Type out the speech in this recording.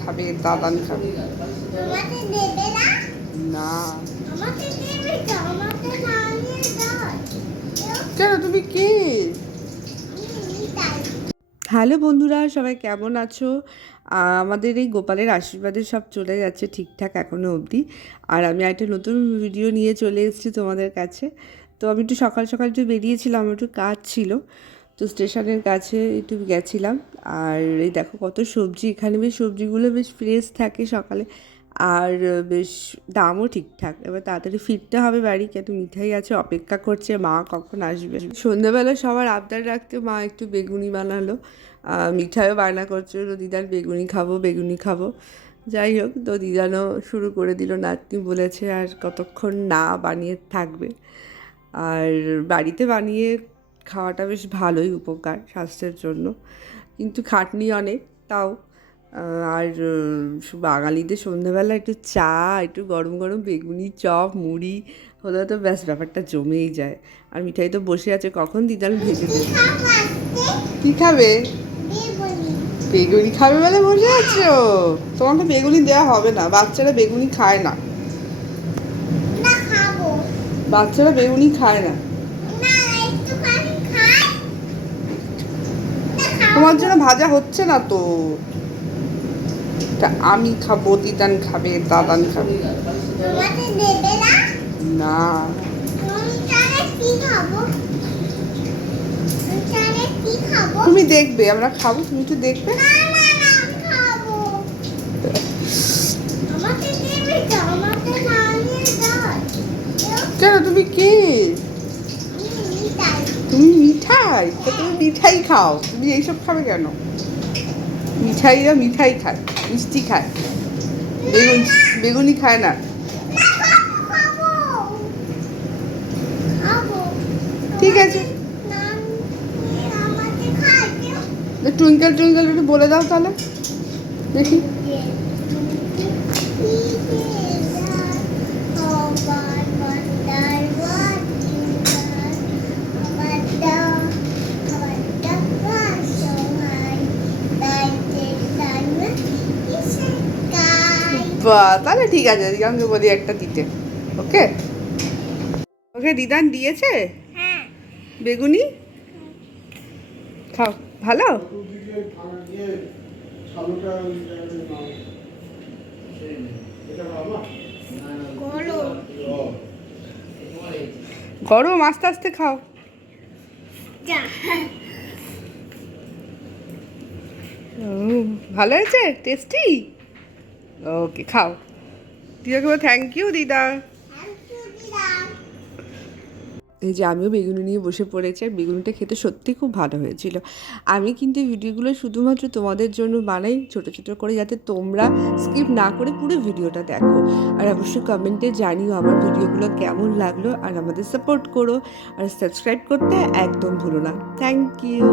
খাবে, দাদান খাবে। না। কেন, তুমি কে? হ্যালো বন্ধুরা, সবাই কেমন আছো? আমাদের এই গোপালের আশীর্বাদে সব চলে যাচ্ছে ঠিকঠাক এখনও অবধি। আর আমি একটা নতুন ভিডিও নিয়ে চলে এসেছি তোমাদের কাছে। তো আমি একটু সকাল সকাল একটু বেরিয়েছিলাম একটু কাজ ছিল। তো স্টেশনের কাছে একটু গেছিলাম আর এই দেখো কত সবজি, এখানে বেশ সবজিগুলো বেশ ফ্রেশ থাকে সকালে আর বেশ দামও ঠিকঠাক। এবার তাড়াতাড়ি ফিরতে হবে বাড়ি কেন মিঠাই আছে, অপেক্ষা করছে, মা কখন আসবে? সন্ধ্যাবেলা সবার আবদার রাখতে মা একটু বেগুনি বানালো। মিঠাইও বায়না করছিল দিদার বেগুনি খাব বেগুনি খাব। যাই হোক, তো দিদানও শুরু করে দিল, নাতনি বলেছে আর কতক্ষণ না বানিয়ে থাকবে। আর বাড়িতে বানিয়ে খাওয়াটা বেশ ভালোই উপকার স্বাস্থ্যের জন্য। কিন্তু খাটনি অনেক তাও আর বাঙালিদের সন্ধ্যাবেলা একটু চা একটু গরম গরম বেগুনি চপ মুড়ি হলে তো ব্যাস ব্যাপারটা জমেই যায়। আর মিঠাই তো বসে আছে কখন দিদার ভেজে দেবে? কী খাবে? বেগুনি খাবে বলে বসে আছো? তোমাকে বেগুনি দেওয়া হবে না বাচ্চারা বেগুনি খায় না। বাচ্চারা বেগুনি খায় না না একটুখানি খাই না খাব তোমার জন্য ভাজা হচ্ছে না তো? আমি খাব দিদান খাবে দাদান খাবে। না? তুমি দেখবে আমরা খাব তুমি তো দেখবে না না না আমি খাব আমাকে দেবে তো আমাকে না নিয়ে দাও কেন তুমি কে আমি তাই তুমি মিঠাই তো তুমি মিঠাই খাও তুমি এইসব খাবে কেন মিঠাইরা মিঠাই খায় মিষ্টি খায় বেগুন বেগুনি খায় না ঠিক আছে। টুইঙ্কেল টুইঙ্কেল একটু বলে দাও তাহলে দেখি বা তাহলে ঠিক আছে দিদানকে বলি একটা দিতে ওকে? ওকে দিদান দিয়েছে? বেগুনি? খাও ভালো? গরম আস্তে আস্তে খাও। ভালো হয়েছে? টেস্টি ওকে খাও। দিদাকে থ্যাংক ইউ দিদা। এই যে আমিও বেগুনি নিয়ে বসে পড়েছি, আর বেগুনিটা খেতে সত্যি খুব ভালো হয়েছিল। আমি কিন্তু ভিডিওগুলো শুধুমাত্র তোমাদের জন্য বানাই, ছোট ছোট করে যাতে তোমরা স্কিপ না করে পুরো ভিডিওটা দেখো। আর অবশ্যই কমেন্টে জানিও আমার ভিডিওগুলো কেমন লাগল, আর আমাদের সাপোর্ট করো। আর সাবস্ক্রাইব করতে একদম ভুলো না। Thank you